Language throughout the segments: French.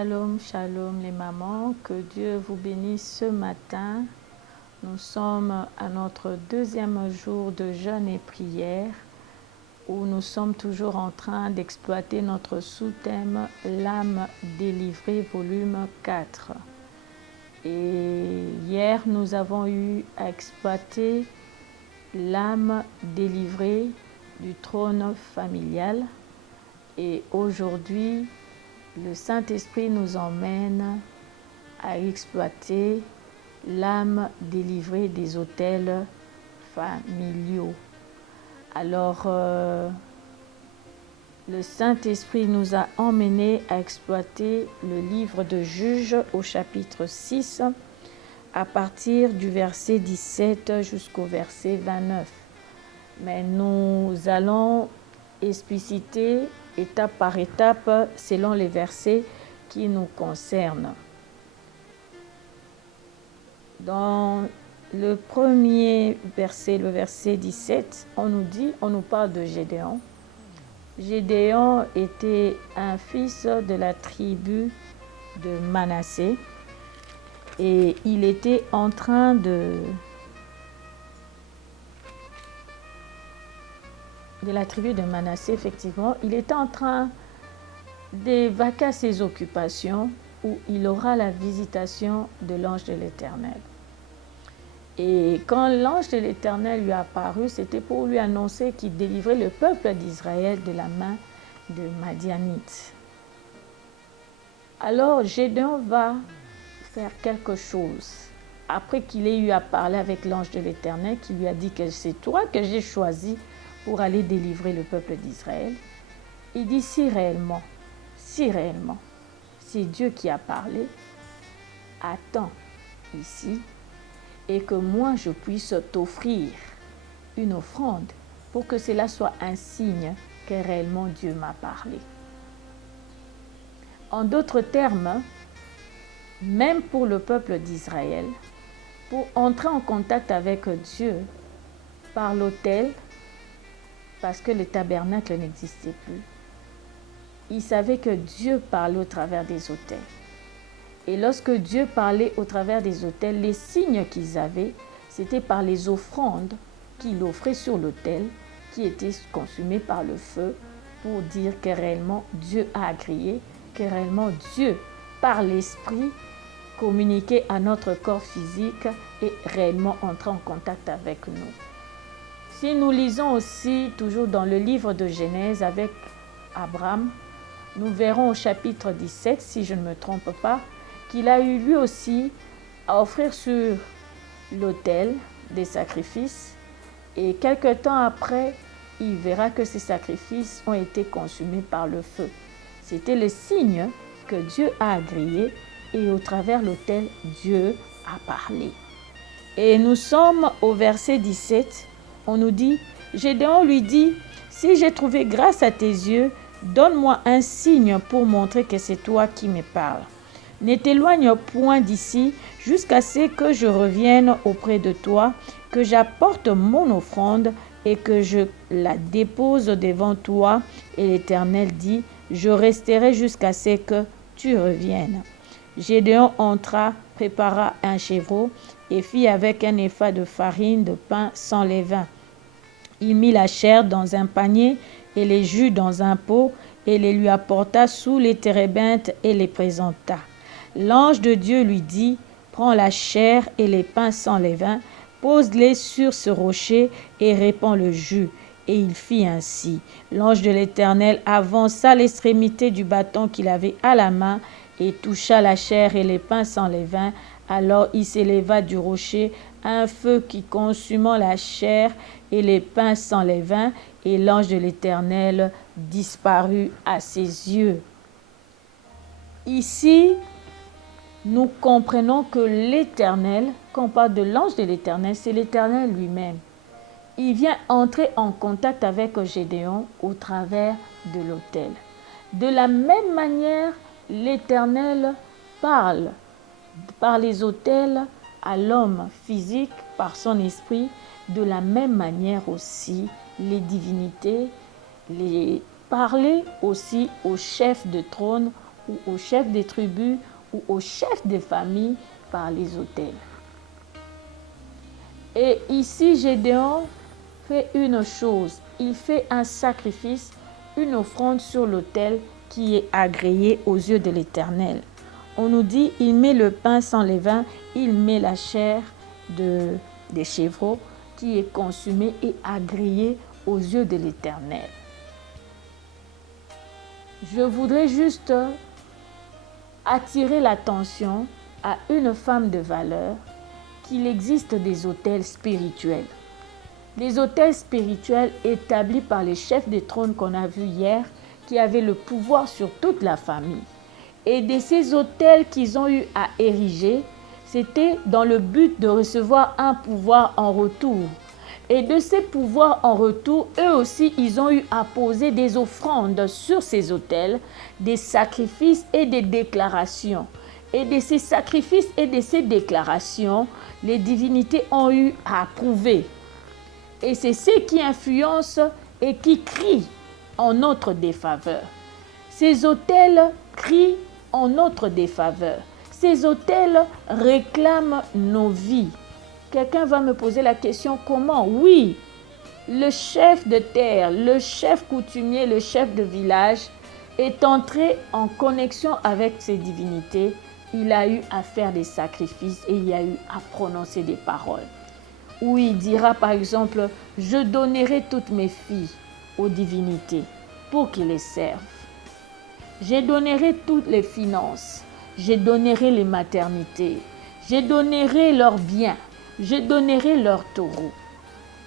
Shalom, shalom les mamans, que Dieu vous bénisse ce matin. Nous sommes à notre deuxième jour de jeûne et prière où nous sommes toujours en train d'exploiter notre sous-thème L'âme délivrée, volume 4. Et hier, nous avons eu à exploiter l'âme délivrée du trône familial. Et aujourd'hui, le Saint-Esprit nous emmène à exploiter l'âme délivrée des autels familiaux. Alors, le Saint-Esprit nous a emmenés à exploiter le livre de Juges au chapitre 6, à partir du verset 17 jusqu'au verset 29. Mais nous allons expliciter étape par étape selon les versets qui nous concernent. Dans le premier verset, le verset 17, on nous parle de Gédéon. Gédéon était un fils de la tribu de Manassé et il était en train de la tribu de Manassé, effectivement, il était en train d'évacuer ses occupations où il aura la visitation de l'ange de l'Éternel. Et quand l'ange de l'Éternel lui a apparu, c'était pour lui annoncer qu'il délivrait le peuple d'Israël de la main de Madianites. Alors Gédéon va faire quelque chose. Après qu'il ait eu à parler avec l'ange de l'Éternel, qui lui a dit que c'est toi que j'ai choisi pour aller délivrer le peuple d'Israël, il dit si réellement, c'est Dieu qui a parlé, attends ici et que moi je puisse t'offrir une offrande pour que cela soit un signe que réellement Dieu m'a parlé. En d'autres termes, même pour le peuple d'Israël, pour entrer en contact avec Dieu par l'autel, parce que le tabernacle n'existait plus, ils savaient que Dieu parlait au travers des autels. Et lorsque Dieu parlait au travers des autels, les signes qu'ils avaient, c'était par les offrandes qu'il offrait sur l'autel, qui étaient consumées par le feu, pour dire que réellement Dieu a agréé, que réellement Dieu, par l'Esprit, communiquait à notre corps physique et réellement entrait en contact avec nous. Si nous lisons aussi toujours dans le livre de Genèse avec Abraham, nous verrons au chapitre 17, si je ne me trompe pas, qu'il a eu lui aussi à offrir sur l'autel des sacrifices et quelque temps après, il verra que ces sacrifices ont été consumés par le feu. C'était le signe que Dieu a agréé et au travers l'autel, Dieu a parlé. Et nous sommes au verset 17, on nous dit, Gédéon lui dit, si j'ai trouvé grâce à tes yeux, donne-moi un signe pour montrer que c'est toi qui me parles. Ne t'éloigne point d'ici jusqu'à ce que je revienne auprès de toi, que j'apporte mon offrande et que je la dépose devant toi. Et l'Éternel dit, je resterai jusqu'à ce que tu reviennes. Gédéon entra, prépara un chevreau et fit avec un épha de farine de pain sans levain. Il mit la chair dans un panier et les jus dans un pot et les lui apporta sous les térébinthes et les présenta. L'ange de Dieu lui dit, prends la chair et les pains sans levain, pose-les sur ce rocher et répands le jus. Et il fit ainsi. L'ange de l'Éternel avança l'extrémité du bâton qu'il avait à la main et toucha la chair et les pains sans levain. Alors il s'éleva du rocher un feu qui consumant la chair et les pains sans levain, et l'ange de l'Éternel disparut à ses yeux. Ici, nous comprenons que l'Éternel, quand on parle de l'ange de l'Éternel, c'est l'Éternel lui-même. Il vient entrer en contact avec Gédéon au travers de l'autel. De la même manière, l'Éternel parle par les autels à l'homme physique, par son esprit. De la même manière aussi, les divinités, les parler aussi au chef de trône ou aux chefs des tribus ou aux chefs des familles par les autels. Et ici, Gédéon fait une chose. Il fait un sacrifice, une offrande sur l'autel qui est agréé aux yeux de l'Éternel. On nous dit, il met le pain sans levain, il met la chair des chevreaux qui est consumée et agréée aux yeux de l'Éternel. Je voudrais juste attirer l'attention à une femme de valeur qu'il existe des autels spirituels. Les autels spirituels établis par les chefs des trônes qu'on a vus hier, qui avaient le pouvoir sur toute la famille. Et de ces autels qu'ils ont eu à ériger, c'était dans le but de recevoir un pouvoir en retour. Et de ces pouvoirs en retour, eux aussi, ils ont eu à poser des offrandes sur ces autels, des sacrifices et des déclarations. Et de ces sacrifices et de ces déclarations, les divinités ont eu à approuver. Et c'est ce qui influence et qui crie en notre défaveur. Ces autels crient en notre défaveur. Ces autels réclament nos vies. Quelqu'un va me poser la question, comment? Oui, le chef de terre, le chef coutumier, le chef de village est entré en connexion avec ces divinités. Il a eu à faire des sacrifices et il a eu à prononcer des paroles. Où il dira par exemple, je donnerai toutes mes filles aux divinités pour qu'ils les servent. Je donnerai toutes les finances, je donnerai les maternités, je donnerai leurs biens, je donnerai leurs taureaux,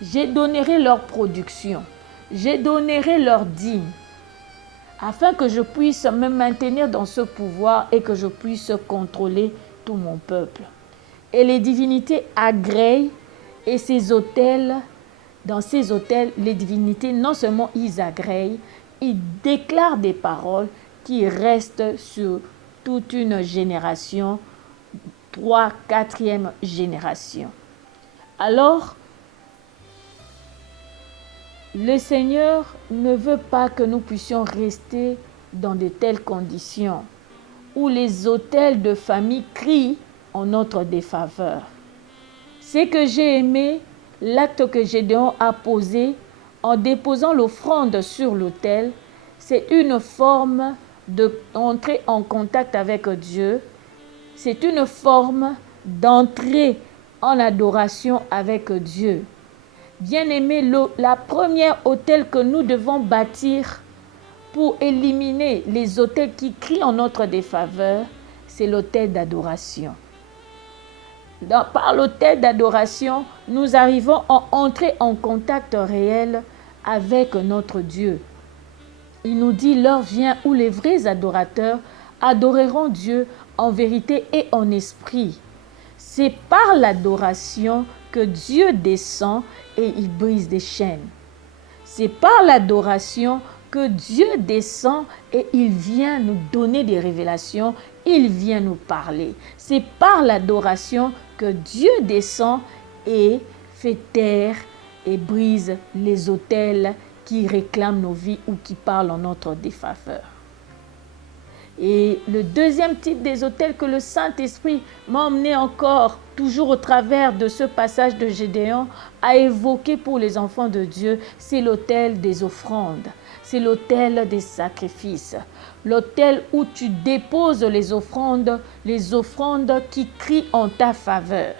je donnerai leur production, je donnerai leurs dîmes, afin que je puisse me maintenir dans ce pouvoir et que je puisse contrôler tout mon peuple. Et les divinités agréent et ces autels, dans ces autels, les divinités, non seulement ils agréent, ils déclarent des paroles qui restent sur toute une génération, 3e, 4e génération. Alors, le Seigneur ne veut pas que nous puissions rester dans de telles conditions où les autels de famille crient en notre défaveur. C'est que j'ai aimé l'acte que Gédéon a posé en déposant l'offrande sur l'autel. C'est une forme d'entrer en contact avec Dieu. C'est une forme d'entrer en adoration avec Dieu. Bien-aimé, la première autel que nous devons bâtir pour éliminer les autels qui crient en notre défaveur, c'est l'autel d'adoration. Par l'autel d'adoration, nous arrivons à entrer en contact réel avec notre Dieu. Il nous dit, l'heure vient où les vrais adorateurs adoreront Dieu en vérité et en esprit. C'est par l'adoration que Dieu descend et il brise des chaînes. C'est par l'adoration que Dieu descend et il vient nous donner des révélations, il vient nous parler. C'est par l'adoration que Dieu descend et fait taire et brise les autels qui réclament nos vies ou qui parlent en notre défaveur. Et le deuxième type des autels que le Saint-Esprit m'a emmené encore, toujours au travers de ce passage de Gédéon, à évoquer pour les enfants de Dieu, c'est l'autel des offrandes. C'est l'autel des sacrifices. L'autel où tu déposes les offrandes qui crient en ta faveur.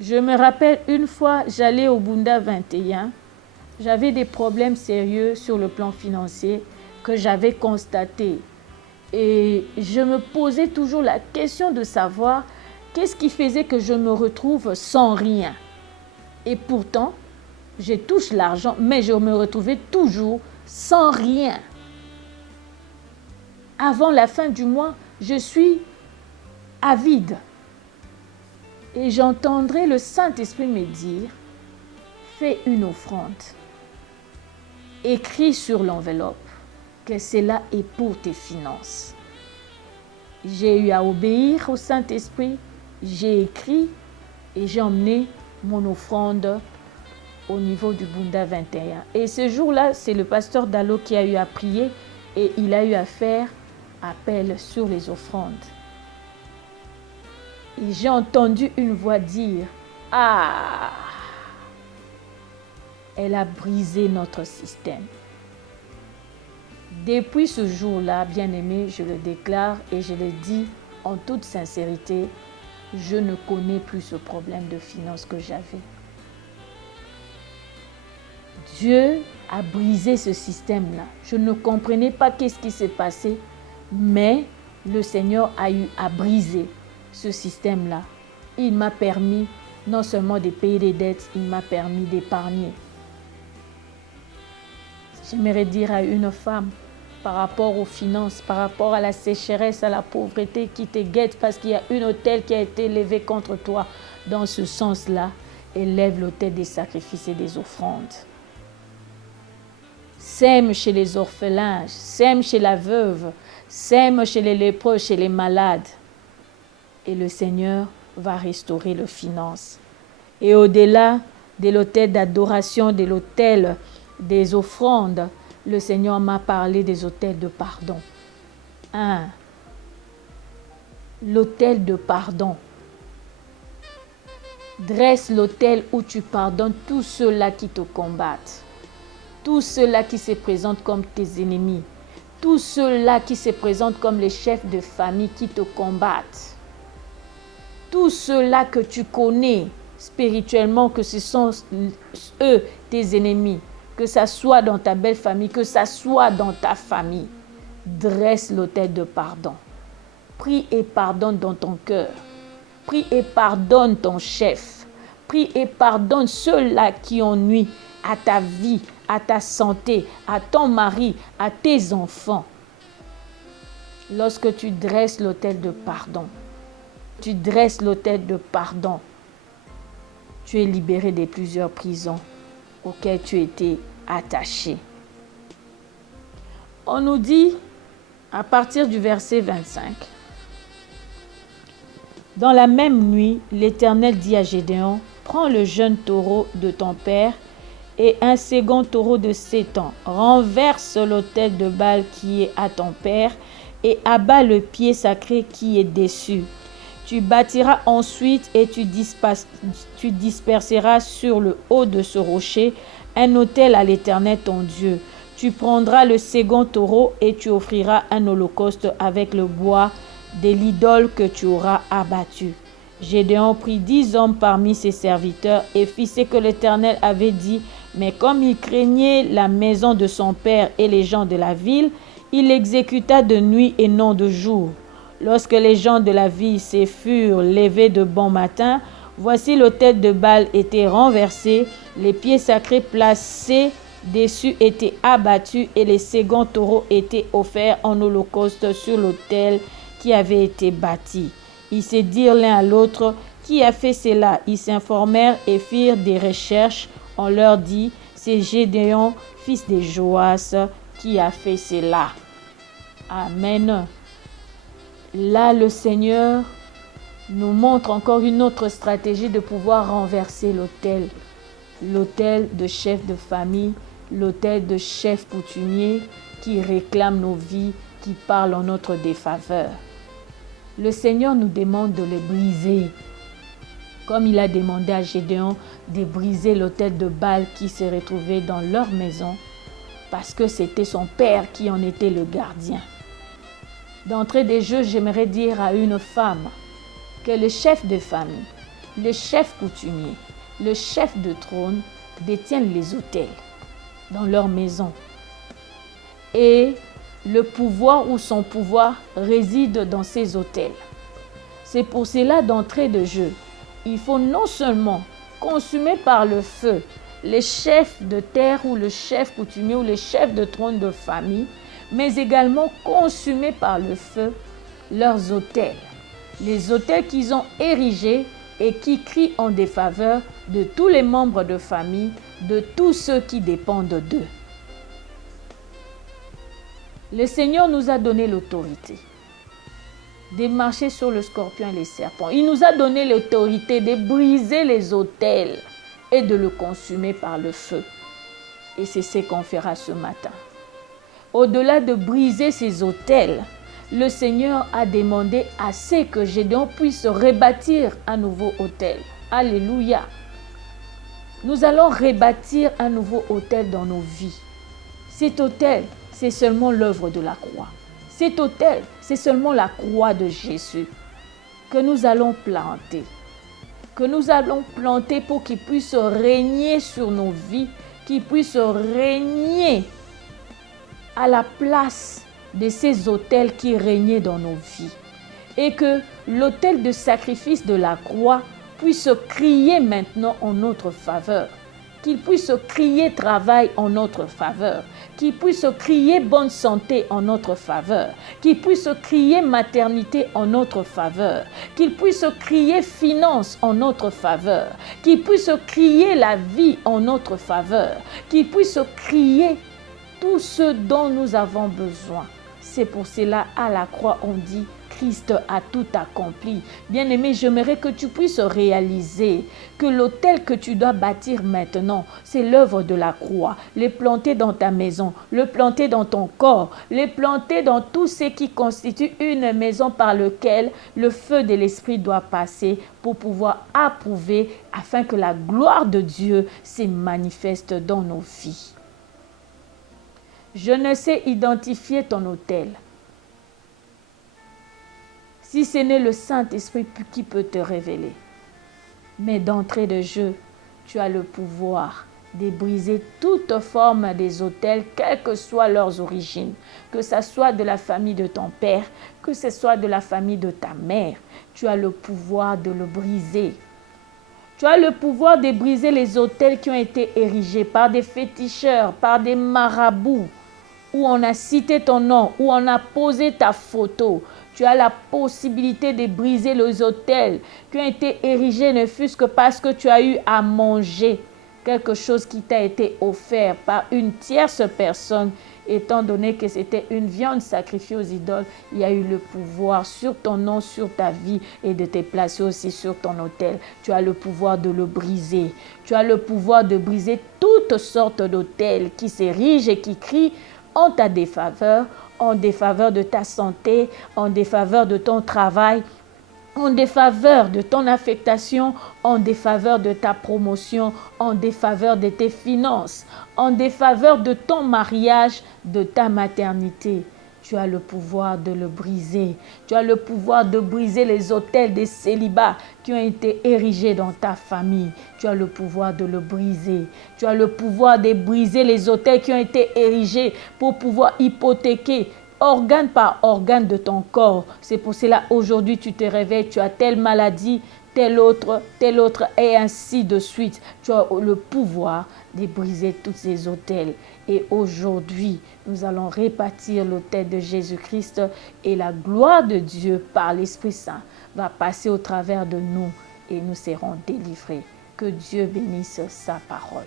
Je me rappelle une fois, j'allais au Bunda 21. J'avais des problèmes sérieux sur le plan financier que j'avais constaté. Et je me posais toujours la question de savoir qu'est-ce qui faisait que je me retrouve sans rien. Et pourtant, je touche l'argent, mais je me retrouvais toujours sans rien. Avant la fin du mois, je suis avide. Et j'entendrai le Saint-Esprit me dire, fais une offrande. Écris sur l'enveloppe que cela est pour tes finances. J'ai eu à obéir au Saint-Esprit, j'ai écrit et j'ai emmené mon offrande au niveau du Bunda 21. Et ce jour-là, c'est le pasteur Dalo qui a eu à prier et il a eu à faire appelle sur les offrandes. Et j'ai entendu une voix dire, « Ah, elle a brisé notre système. » Depuis ce jour-là, bien-aimé, je le déclare et je le dis en toute sincérité, je ne connais plus ce problème de finances que j'avais. Dieu a brisé ce système-là. Je ne comprenais pas qu'est-ce qui s'est passé, mais le Seigneur a brisé ce système-là. Il m'a permis non seulement de payer des dettes, il m'a permis d'épargner. J'aimerais dire à une femme, par rapport aux finances, par rapport à la sécheresse, à la pauvreté qui te guette parce qu'il y a une autel qui a été levé contre toi. Dans ce sens-là, élève l'autel des sacrifices et des offrandes. Sème chez les orphelins, sème chez la veuve, sème chez les lépreux, chez les malades. Et le Seigneur va restaurer les finances. Et au-delà de l'autel d'adoration, de l'autel des offrandes, le Seigneur m'a parlé des autels de pardon. L'autel de pardon. Dresse l'autel où tu pardonnes tous ceux-là qui te combattent. Tous ceux-là qui se présentent comme tes ennemis. Tous ceux-là qui se présentent comme les chefs de famille qui te combattent. Tous ceux-là que tu connais spirituellement, que ce sont eux tes ennemis. Que ça soit dans ta belle famille, que ça soit dans ta famille. Dresse l'autel de pardon. Prie et pardonne dans ton cœur. Prie et pardonne ton chef. Prie et pardonne ceux-là qui ont nui à ta vie, à ta santé, à ton mari, à tes enfants. Lorsque tu dresses l'autel de pardon, tu dresses l'autel de pardon, tu es libéré de plusieurs prisons auxquelles tu étais attaché. On nous dit, à partir du verset 25, « Dans la même nuit, l'Éternel dit à Gédéon, « Prends le jeune taureau de ton père et un second taureau de 7 ans. Renverse l'autel de Baal qui est à ton père et abat le pied sacré qui est dessus. Tu bâtiras ensuite et tu disperseras sur le haut de ce rocher un autel à l'Éternel ton Dieu. Tu prendras le second taureau et tu offriras un holocauste avec le bois de l'idole que tu auras abattu. » Gédéon prit 10 hommes parmi ses serviteurs et fit ce que l'Éternel avait dit, mais comme il craignait la maison de son père et les gens de la ville, il l'exécuta de nuit et non de jour. Lorsque les gens de la ville se furent levés de bon matin, voici l'autel de Baal était renversé, les pieds sacrés placés dessus étaient abattus et les seconds taureaux étaient offerts en holocauste sur l'autel qui avait été bâti. Ils se dirent l'un à l'autre, « Qui a fait cela ?» Ils s'informèrent et firent des recherches. On leur dit, « C'est Gédéon, fils de Joas, qui a fait cela. » Amen. Là, le Seigneur nous montre encore une autre stratégie de pouvoir renverser l'autel. L'autel de chef de famille, l'autel de chef coutumier qui réclame nos vies, qui parle en notre défaveur. Le Seigneur nous demande de les briser. Comme il a demandé à Gédéon de briser l'autel de Baal qui se retrouvait dans leur maison parce que c'était son père qui en était le gardien. D'entrée de jeu, j'aimerais dire à une femme que le chef de famille, le chef coutumier, le chef de trône détiennent les autels dans leur maison. Et le pouvoir ou son pouvoir réside dans ces autels. C'est pour cela, d'entrée de jeu, il faut non seulement consumer par le feu les chefs de terre ou le chef coutumier ou les chefs de trône de famille, mais également consumer par le feu leurs autels. Les autels qu'ils ont érigés et qui crient en défaveur de tous les membres de famille, de tous ceux qui dépendent d'eux. Le Seigneur nous a donné l'autorité de marcher sur le scorpion et les serpents. Il nous a donné l'autorité de briser les autels et de le consumer par le feu. Et c'est ce qu'on fera ce matin. Au-delà de briser ces autels, le Seigneur a demandé à ce que Gédéon puisse rebâtir un nouveau autel. Alléluia. Nous allons rebâtir un nouveau autel dans nos vies. Cet autel, c'est seulement l'œuvre de la croix. Cet autel, c'est seulement la croix de Jésus que nous allons planter. Que nous allons planter pour qu'il puisse régner sur nos vies, qu'il puisse régner à la place de ces autels qui régnaient dans nos vies. Et que l'autel de sacrifice de la croix puisse crier maintenant en notre faveur. Qu'il puisse crier travail en notre faveur. Qu'il puisse crier bonne santé en notre faveur. Qu'il puisse crier maternité en notre faveur. Qu'il puisse crier finance en notre faveur. Qu'il puisse crier la vie en notre faveur. Qu'il puisse crier tout ce dont nous avons besoin. C'est pour cela, à la croix, on dit Christ a tout accompli. Bien-aimé, j'aimerais que tu puisses réaliser que l'autel que tu dois bâtir maintenant, c'est l'œuvre de la croix. Les planter dans ta maison, le planter dans ton corps, les planter dans tout ce qui constitue une maison par laquelle le feu de l'Esprit doit passer pour pouvoir approuver afin que la gloire de Dieu se manifeste dans nos vies. Je ne sais identifier ton autel. Si ce n'est le Saint-Esprit qui peut te révéler. Mais d'entrée de jeu, tu as le pouvoir de briser toute forme des autels, quelles que soient leurs origines. Que ce soit de la famille de ton père, que ce soit de la famille de ta mère. Tu as le pouvoir de le briser. Tu as le pouvoir de briser les autels qui ont été érigés par des féticheurs, par des marabouts, où on a cité ton nom, où on a posé ta photo. Tu as la possibilité de briser les autels qui ont été érigés, ne fût-ce que parce que tu as eu à manger quelque chose qui t'a été offert par une tierce personne, étant donné que c'était une viande sacrifiée aux idoles. Il y a eu le pouvoir sur ton nom, sur ta vie, et de te placer aussi sur ton autel. Tu as le pouvoir de le briser. Tu as le pouvoir de briser toutes sortes d'autels qui s'érigent et qui crient en ta défaveur, en défaveur de ta santé, en défaveur de ton travail, en défaveur de ton affectation, en défaveur de ta promotion, en défaveur de tes finances, en défaveur de ton mariage, de ta maternité. Tu as le pouvoir de le briser. Tu as le pouvoir de briser les autels des célibats qui ont été érigés dans ta famille. Tu as le pouvoir de le briser. Tu as le pouvoir de briser les autels qui ont été érigés pour pouvoir hypothéquer organe par organe de ton corps. C'est pour cela aujourd'hui tu te réveilles, tu as telle maladie, telle autre, et ainsi de suite. Tu as le pouvoir de briser tous ces autels. Et aujourd'hui, nous allons rebâtir l'autel de Jésus-Christ et la gloire de Dieu par l'Esprit Saint va passer au travers de nous et nous serons délivrés. Que Dieu bénisse sa parole.